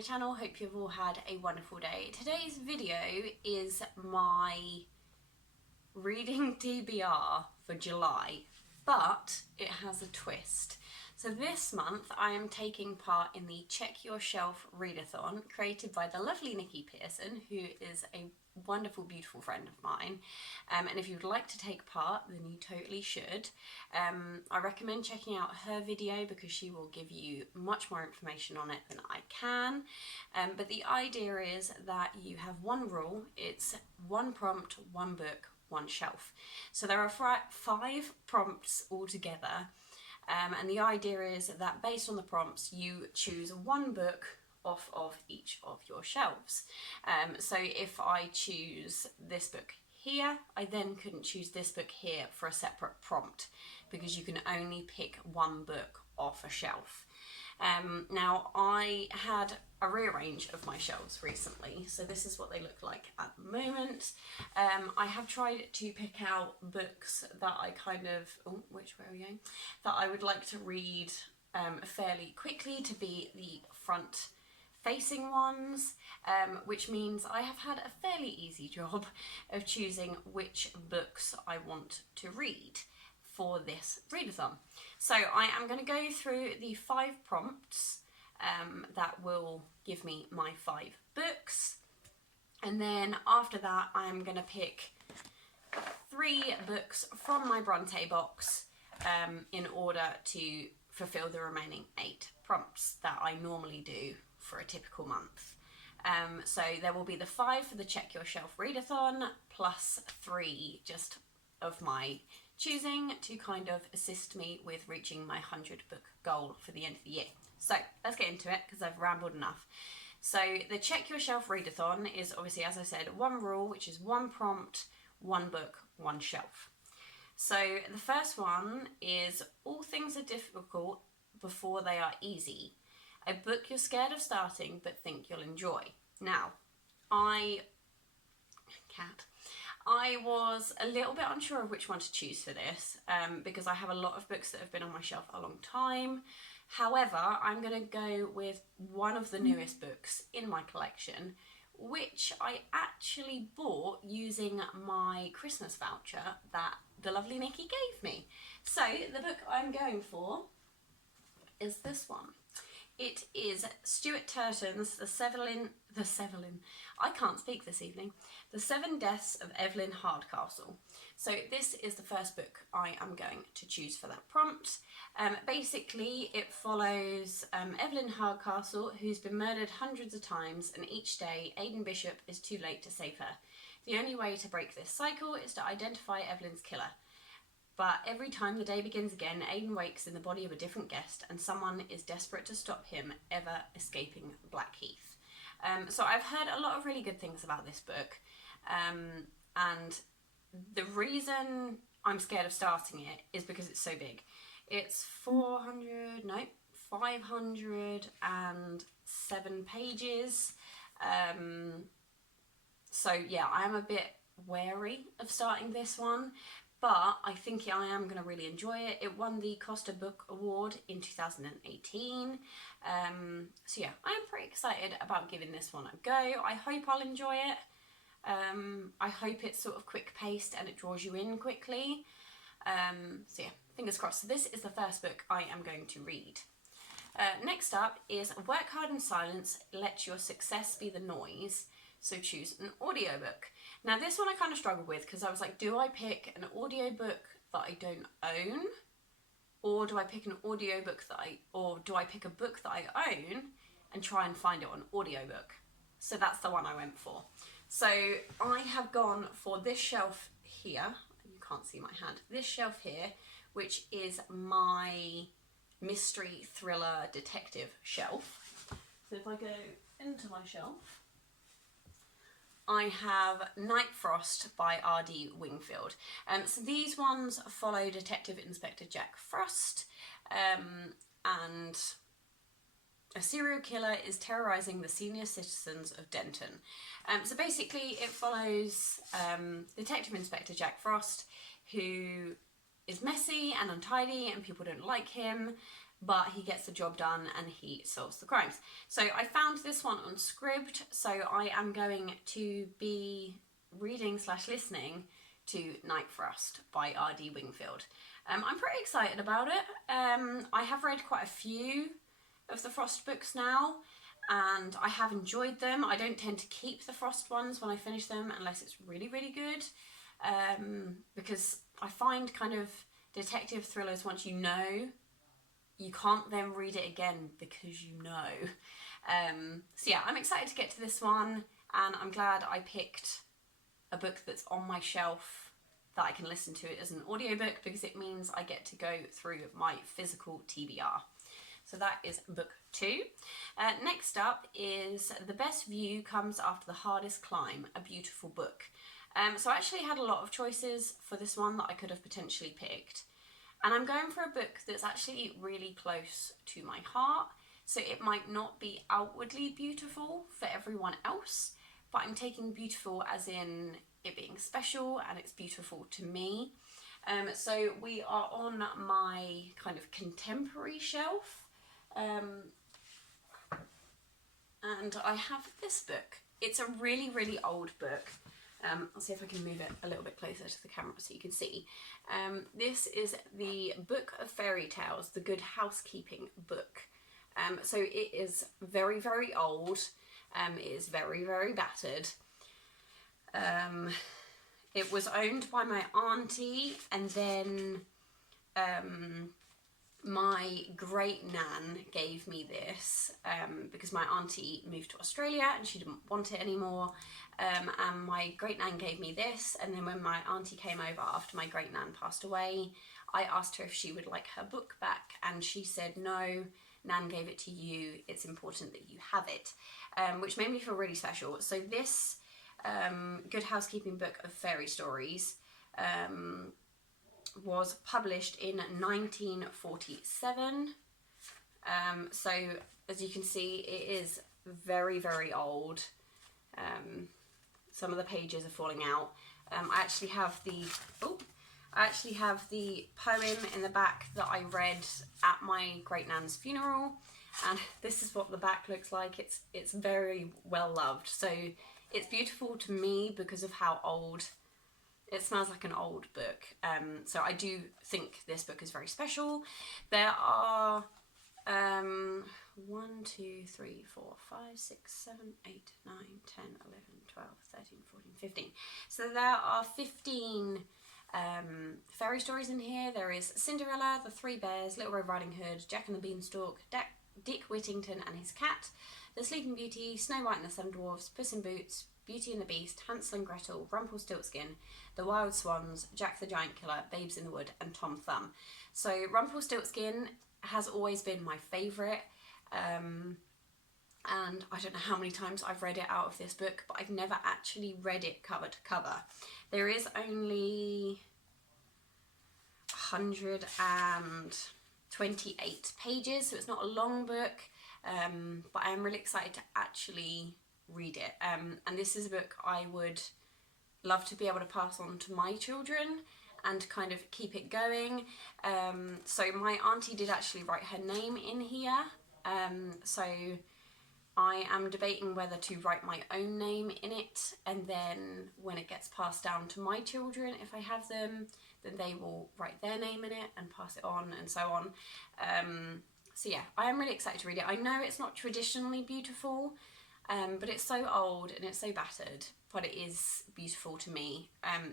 my channel. Hope you've all had a wonderful day. Today's video is my reading TBR for July, but it has a twist. So this month I am taking part in the Check Your Shelf Readathon created by the lovely Nicke Pearson, who is a wonderful, beautiful friend of mine. And if you'd like to take part, then you totally should. I recommend checking out her video because she will give you much more information on it than I can. But the idea is that you have one rule. It's one prompt, one book, one shelf. So there are 5 prompts altogether. And the idea is that based on the prompts, you choose one book off of each of your shelves. So if I choose this book here, I then couldn't choose this book here for a separate prompt because you can only pick one book off a shelf. Now I had a rearrange of my shelves recently, so this is what they look like at the moment. I have tried to pick out books that I kind of, which way are we going? That I would like to read fairly quickly to be the front facing ones, which means I have had a fairly easy job of choosing which books I want to read for this readathon. So I am going to go through the 5 prompts that will give me my 5 books, and then after that I'm going to pick 3 books from my Bronte box in order to fulfill the remaining 8 prompts that I normally do for a typical month. So there will be the 5 for the Check Your Shelf Readathon plus 3 just of my choosing to kind of assist me with reaching my 100 book goal for the end of the year. So let's get into it because I've rambled enough. So the Check Your Shelf Readathon is obviously, as I said, one rule, which is one prompt, one book, one shelf. So the first one is all things are difficult before they are easy. A book you're scared of starting but think you'll enjoy. Now, I was a little bit unsure of which one to choose for this because I have a lot of books that have been on my shelf a long time. However, I'm going to go with one of the newest books in my collection, which I actually bought using my Christmas voucher that the lovely Nicke gave me. So the book I'm going for is this one. It is Stuart Turton's The 7 Deaths of Evelyn Hardcastle. So this is the first book I am going to choose for that prompt. Basically, it follows Evelyn Hardcastle, who's been murdered hundreds of times, and each day Aidan Bishop is too late to save her. The only way to break this cycle is to identify Evelyn's killer. But every time the day begins again, Aidan wakes in the body of a different guest, and someone is desperate to stop him ever escaping Blackheath. So I've heard a lot of really good things about this book, and the reason I'm scared of starting it is because it's so big. It's 507 pages. So yeah, I am a bit wary of starting this one. But I think I am going to really enjoy it. It won the Costa Book Award in 2018. So yeah, I am pretty excited about giving this one a go. I hope I'll enjoy it. I hope it's sort of quick paced and it draws you in quickly. So yeah, fingers crossed. So this is the first book I am going to read. Next up is Work Hard in Silence, Let Your Success Be the Noise. So choose an audiobook. Now this one I kind of struggled with because I was like, do I pick an audiobook that I don't own? Or do I pick an audiobook or do I pick a book that I own and try and find it on audiobook? So that's the one I went for. So I have gone for this shelf here. You can't see my hand. This shelf here, which is my mystery thriller detective shelf. So if I go into my shelf, I have Night Frost by R.D. Wingfield. So these ones follow Detective Inspector Jack Frost, and a serial killer is terrorising the senior citizens of Denton. So basically it follows Detective Inspector Jack Frost, who is messy and untidy and people don't like him, but he gets the job done and he solves the crimes. So I found this one on Scribd, so I am going to be reading / listening to Night Frost by R.D. Wingfield. I'm pretty excited about it. I have read quite a few of the Frost books now, and I have enjoyed them. I don't tend to keep the Frost ones when I finish them unless it's really, really good, because I find kind of detective thrillers, once you know, you can't then read it again because you know. So yeah, I'm excited to get to this one, and I'm glad I picked a book that's on my shelf that I can listen to it as an audiobook, because it means I get to go through my physical TBR. So that is book 2. Next up is The Best View Comes After the Hardest Climb, a beautiful book. So I actually had a lot of choices for this one that I could have potentially picked. And I'm going for a book that's actually really close to my heart. So it might not be outwardly beautiful for everyone else, but I'm taking beautiful as in it being special, and it's beautiful to me. So we are on my kind of contemporary shelf. And I have this book. It's a really, really old book. I'll see if I can move it a little bit closer to the camera so you can see. This is the Book of Fairy Tales, the Good Housekeeping book. So it is very, very old. It is very, very battered. It was owned by my auntie, and then my great nan gave me this because my auntie moved to Australia and she didn't want it anymore, and my great nan gave me this, and then when my auntie came over after my great nan passed away, I asked her if she would like her book back, and she said no, Nan gave it to you, it's important that you have it, which made me feel really special. So this Good Housekeeping book of fairy stories was published in 1947. So as you can see, it is very, very old. Some of the pages are falling out. I actually have the poem in the back that I read at my great nan's funeral, and this is what the back looks like. It's very well loved. So it's beautiful to me because of how old. It smells like an old book. So I do think this book is very special. There are 1, 2, 3, 4, 5, 6, 7, 8, 9, 10, 11, 12, 13, 14, 15. So there are 15 fairy stories in here. There is Cinderella, the Three Bears, Little Red Riding Hood, Jack and the Beanstalk, Dick Whittington and his cat, The Sleeping Beauty, Snow White and the Seven Dwarfs, Puss in Boots, Beauty and the Beast, Hansel and Gretel, Rumpelstiltskin, The Wild Swans, Jack the Giant Killer, Babes in the Wood and Tom Thumb. So Rumpelstiltskin has always been my favourite, and I don't know how many times I've read it out of this book, but I've never actually read it cover to cover. There is only 128 pages, so it's not a long book, but I am really excited to actually read it. And this is a book I would love to be able to pass on to my children and kind of keep it going. So my auntie did actually write her name in here, so I am debating whether to write my own name in it, and then when it gets passed down to my children, if I have them, then they will write their name in it and pass it on and so on. So yeah, I am really excited to read it. I know it's not traditionally beautiful, but it's so old and it's so battered, but it is beautiful to me.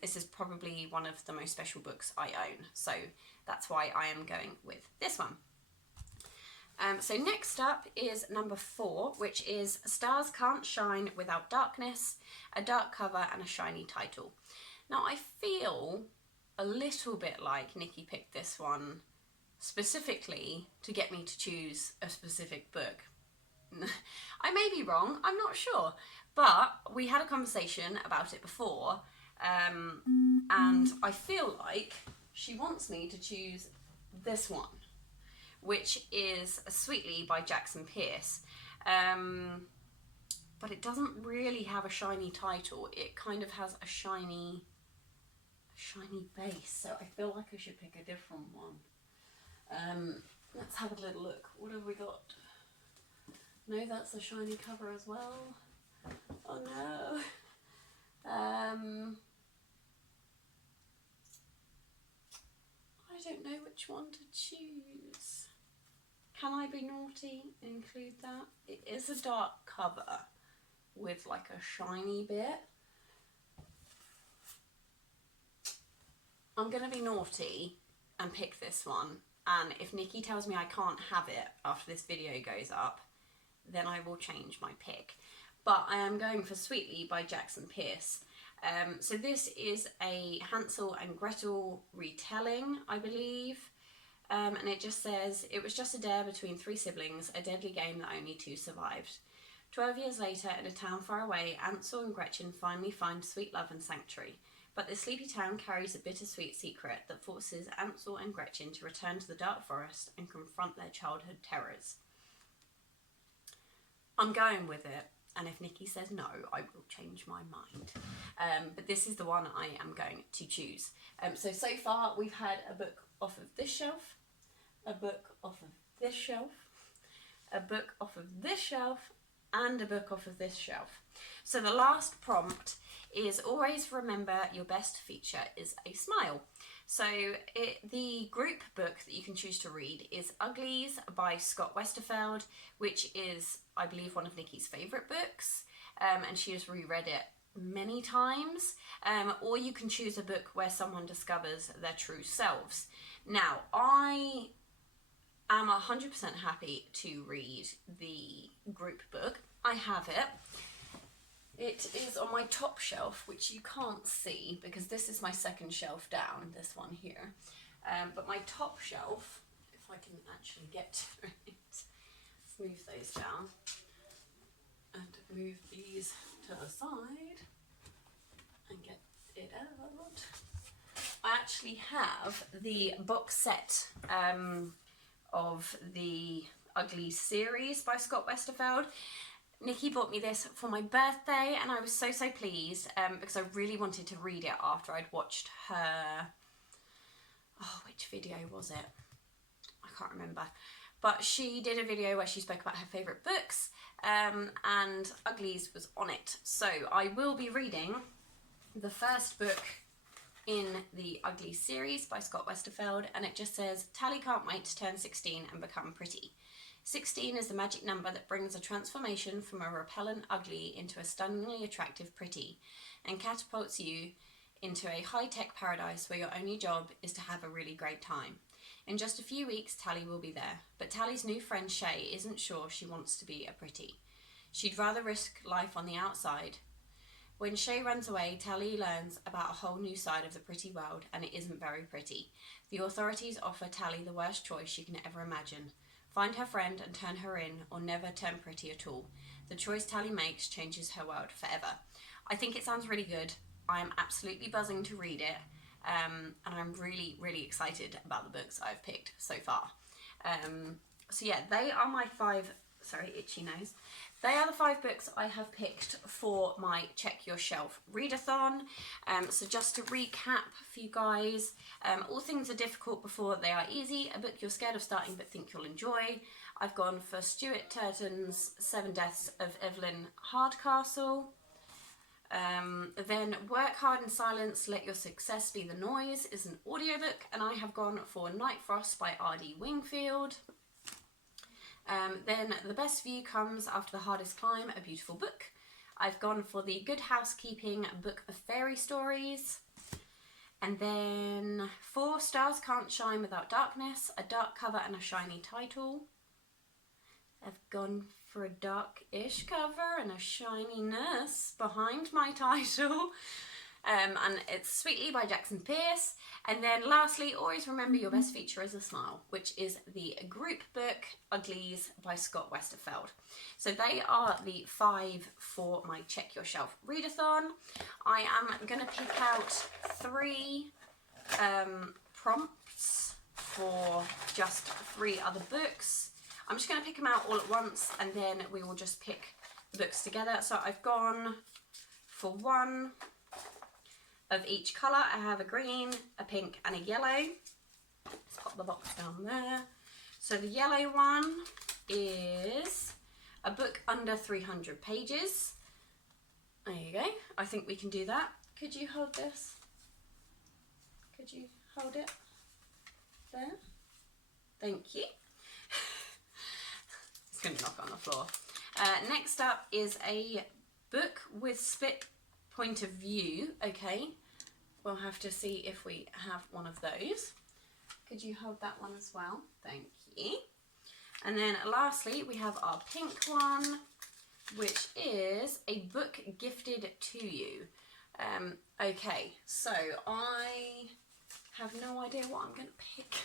This is probably one of the most special books I own, so that's why I am going with this one. So next up is number 4, which is Stars Can't Shine Without Darkness, a dark cover and a shiny title. Now I feel a little bit like Nicke picked this one specifically to get me to choose a specific book. I may be wrong, I'm not sure, but we had a conversation about it before, and I feel like she wants me to choose this one, which is Sweetly by Jackson Pearce, but it doesn't really have a shiny title. It kind of has a shiny base, so I feel like I should pick a different one. Let's have a little look. What have we got? No, that's a shiny cover as well. Oh no. I don't know which one to choose. Can I be naughty and include that? It is a dark cover with like a shiny bit. I'm gonna be naughty and pick this one, and if Nicke tells me I can't have it after this video goes up, then I will change my pick. But I am going for Sweetly by Jackson Pearce. So this is a Hansel and Gretel retelling, I believe. And it just says, it was just a dare between three siblings, a deadly game that only two survived. 12 years later, in a town far away, Hansel and Gretchen finally find sweet love and sanctuary. But the sleepy town carries a bittersweet secret that forces Hansel and Gretchen to return to the dark forest and confront their childhood terrors. I'm going with it, and if Nicke says no, I will change my mind. But this is the one I am going to choose. So far we've had a book off of this shelf, a book off of this shelf, a book off of this shelf, and a book off of this shelf. So the last prompt is always remember your best feature is a smile. So the group book that you can choose to read is Uglies by Scott Westerfeld, which is, I believe, one of Nicke's favourite books, and she has reread it many times. Or you can choose a book where someone discovers their true selves. Now, I am 100% happy to read the group book. I have it. It is on my top shelf, which you can't see because this is my second shelf down, this one here. But my top shelf, if I can actually get to it, let's move those down and move these to the side and get it out. I actually have the box set of the Ugly series by Scott Westerfeld. Nicke bought me this for my birthday and I was so pleased because I really wanted to read it after I'd watched her, which video was it? I can't remember. But she did a video where she spoke about her favourite books and Uglies was on it. So I will be reading the first book in the Ugly series by Scott Westerfeld, and it just says, Tally can't wait to turn 16 and become pretty. 16 is the magic number that brings a transformation from a repellent ugly into a stunningly attractive pretty and catapults you into a high-tech paradise where your only job is to have a really great time. In just a few weeks, Tally will be there, but Tally's new friend Shay isn't sure she wants to be a pretty. She'd rather risk life on the outside. When Shay runs away, Tally learns about a whole new side of the pretty world, and it isn't very pretty. The authorities offer Tally the worst choice she can ever imagine. Find her friend and turn her in, or never turn pretty at all. The choice Tally makes changes her world forever. I think it sounds really good. I am absolutely buzzing to read it, and I'm really excited about the books I've picked so far. So yeah, they are my 5, sorry, itchy nose. They are the 5 books I have picked for my Check Your Shelf readathon. So just to recap for you guys, all things are difficult before they are easy. A book you're scared of starting but think you'll enjoy. I've gone for Stuart Turton's 7 Deaths of Evelyn Hardcastle. Then Work Hard in Silence, Let Your Success Be the Noise is an audiobook, and I have gone for Night Frost by R.D. Wingfield. Then The Best View Comes After the Hardest Climb, a beautiful book. I've gone for the Good Housekeeping Book of Fairy Stories. And then 4 Stars Can't Shine Without Darkness, a dark cover and a shiny title. I've gone for a dark-ish cover and a shininess behind my title. And it's Sweetly by Jackson Pearce. And then lastly, always remember your best feature is a smile, which is the group book Uglies by Scott Westerfeld. So they are the 5 for my Check Your Shelf readathon. I am going to pick out 3 prompts for just 3 other books. I'm just going to pick them out all at once and then we will just pick the books together. So I've gone for 1 of each colour. I have a green, a pink and a yellow. Let's pop the box down there. So the yellow one is a book under 300 pages. There you go. I think we can do that. Could you hold this? Could you hold it? There. Thank you. It's going to knock on the floor. Next up is a book with split point of view. Okay, we'll have to see if we have one of those. Could you hold that one as well? Thank you. And then lastly, we have our pink one, which is a book gifted to you. Okay, so I have no idea what I'm going to pick.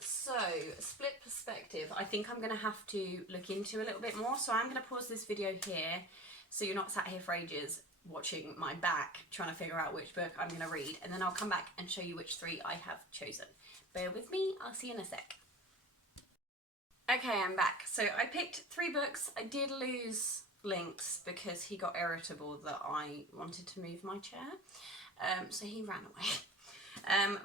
So, split perspective, I think I'm going to have to look into a little bit more. So I'm going to pause this video here so you're not sat here for ages watching my back trying to figure out which book I'm going to read. And then I'll come back and show you which 3 I have chosen. Bear with me, I'll see you in a sec. Okay, I'm back. So I picked 3 books. I did lose Lynx because he got irritable that I wanted to move my chair. So he ran away.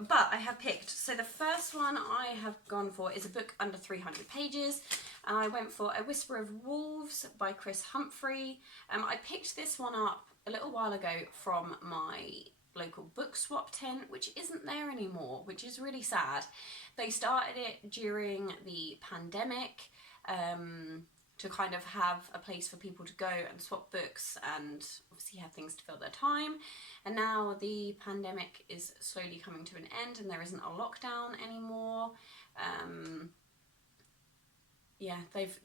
But I have picked, so the first one I have gone for is a book under 300 pages, and I went for A Whisper of Wolves by Chris Humphrey. I picked this one up a little while ago from my local book swap tent, which isn't there anymore, which is really sad. They started it during the pandemic to kind of have a place for people to go and swap books and obviously have things to fill their time. And now the pandemic is slowly coming to an end and there isn't a lockdown anymore. Yeah,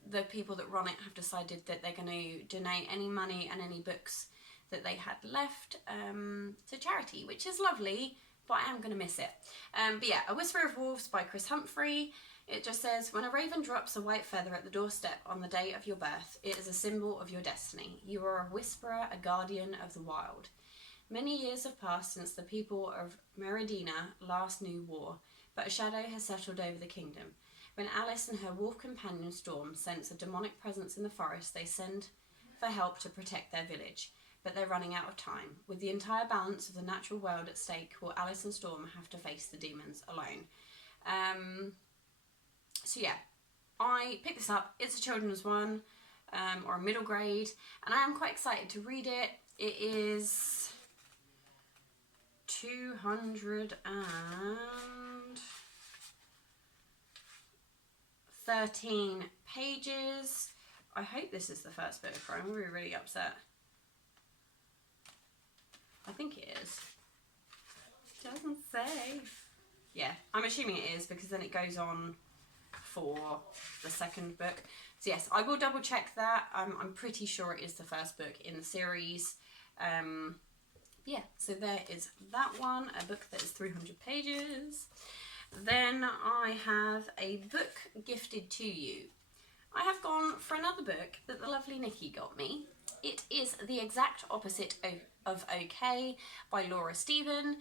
the people that run it have decided that they're going to donate any money and any books that they had left to charity, which is lovely, but I am going to miss it. But yeah, A Whisper of Wolves by Chris Humphrey. It just says, when a raven drops a white feather at the doorstep on the day of your birth, it is a symbol of your destiny. You are a whisperer, a guardian of the wild. Many years have passed since the people of Meridina last knew war, but a shadow has settled over the kingdom. When Alice and her wolf companion Storm sense a demonic presence in the forest, they send for help to protect their village. But they're running out of time. With the entire balance of the natural world at stake, will Alice and Storm have to face the demons alone? So yeah, I picked this up. It's a children's one, or a middle grade, and I am quite excited to read it. It is 213 pages. I hope this is the first book, or I'm going to be really upset. I think it is. It doesn't say. Yeah, I'm assuming it is because then it goes on for the second book. So yes, I will double check that. I'm pretty sure it is the first book in the series. Yeah, so there is that one, a book that is 300 pages. Then I have a book gifted to you. I have gone for another book that the lovely Nicke got me. It is the exact opposite of OK by Laura Stephen.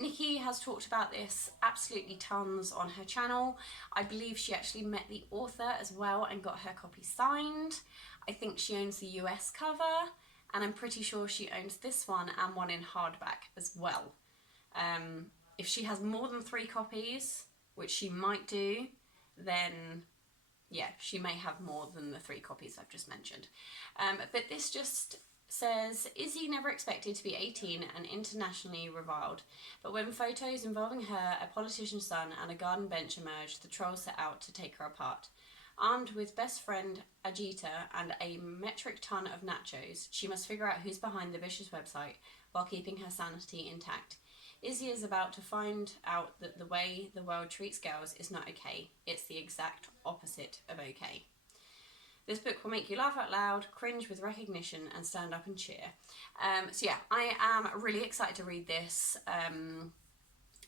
Nicke has talked about this absolutely tons on her channel. I believe she actually met the author as well and got her copy signed. I think she owns the US cover, and I'm pretty sure she owns this one and one in hardback as well. If she has more than 3 copies, which she might do, then yeah, she may have more than the 3 copies I've just mentioned. But this just says, Izzy never expected to be 18 and internationally reviled, but when photos involving her, a politician's son and a garden bench emerged, the trolls set out to take her apart. Armed with best friend Ajita and a metric ton of nachos, she must figure out who's behind the vicious website while keeping her sanity intact. Izzy is about to find out that the way the world treats girls is not okay. It's the exact opposite of okay. This book will make you laugh out loud, cringe with recognition, and stand up and cheer. So yeah, I am really excited to read this.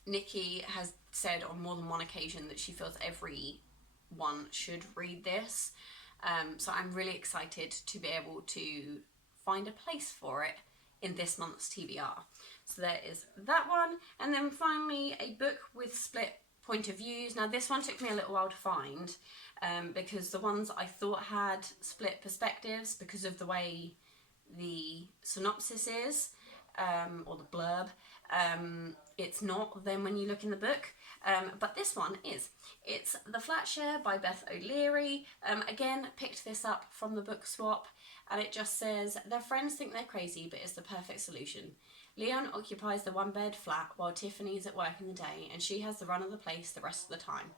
Nicke has said on more than one occasion that she feels everyone should read this. So I'm really excited to be able to find a place for it in this month's TBR. So there is that one. And then finally, a book with split point of views. Now this one took me a little while to find because the ones I thought had split perspectives, because of the way the synopsis is, or the blurb, it's not than when you look in the book, but this one is. It's The Flat Share by Beth O'Leary. Again, picked this up from the book swap, and it just says, their friends think they're crazy, but it's the perfect solution. Leon occupies the one-bed flat while Tiffany is at work in the day, and she has the run of the place the rest of the time.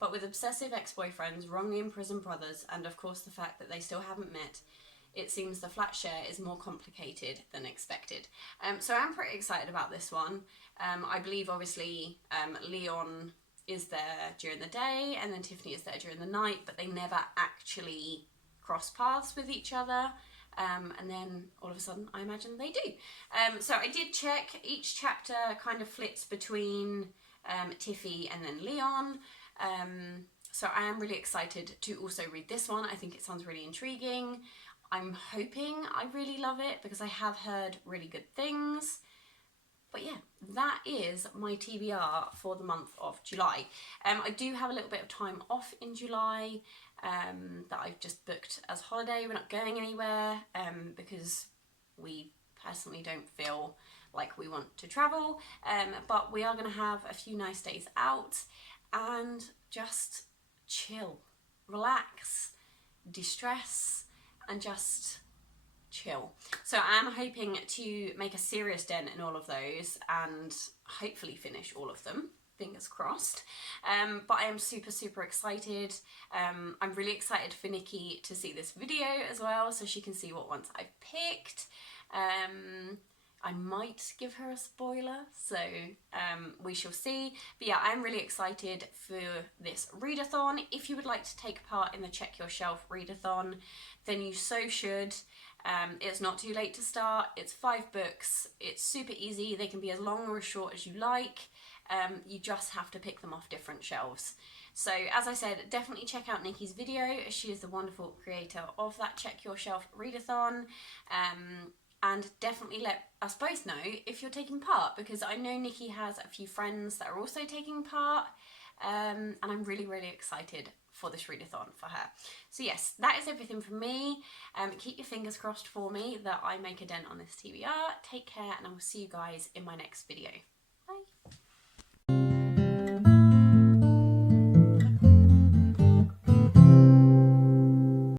But with obsessive ex-boyfriends, wrongly imprisoned brothers, and of course the fact that they still haven't met, it seems the flat share is more complicated than expected. So I'm pretty excited about this one. I believe obviously Leon is there during the day and then Tiffany is there during the night, but they never actually cross paths with each other. And then all of a sudden I imagine they do. So I did check, each chapter kind of flits between Tiffy and then Leon. So I am really excited to also read this one. I think it sounds really intriguing. I'm hoping I really love it because I have heard really good things. But yeah, that is my TBR for the month of July. I do have a little bit of time off in July that I've just booked as holiday. We're not going anywhere because we personally don't feel like we want to travel. But we are going to have a few nice days out and just chill, relax, de-stress, and just chill. So I'm hoping to make a serious dent in all of those and hopefully finish all of them, fingers crossed. But I am super excited. I'm really excited for Nicke to see this video as well, so she can see what ones I've picked. I might give her a spoiler, so we shall see. But yeah, I'm really excited for this readathon. If you would like to take part in the Check Your Shelf readathon, then you so should. It's not too late to start. It's 5 books. It's super easy. They can be as long or as short as you like. You just have to pick them off different shelves. So as I said, definitely check out Nicke's video. She is the wonderful creator of that Check Your Shelf readathon. And definitely let us both know if you're taking part, because I know Nicke has a few friends that are also taking part, and I'm really excited for this readathon for her. So yes, that is everything from me. Keep your fingers crossed for me that I make a dent on this TBR. Take care, and I will see you guys in my next video. Bye.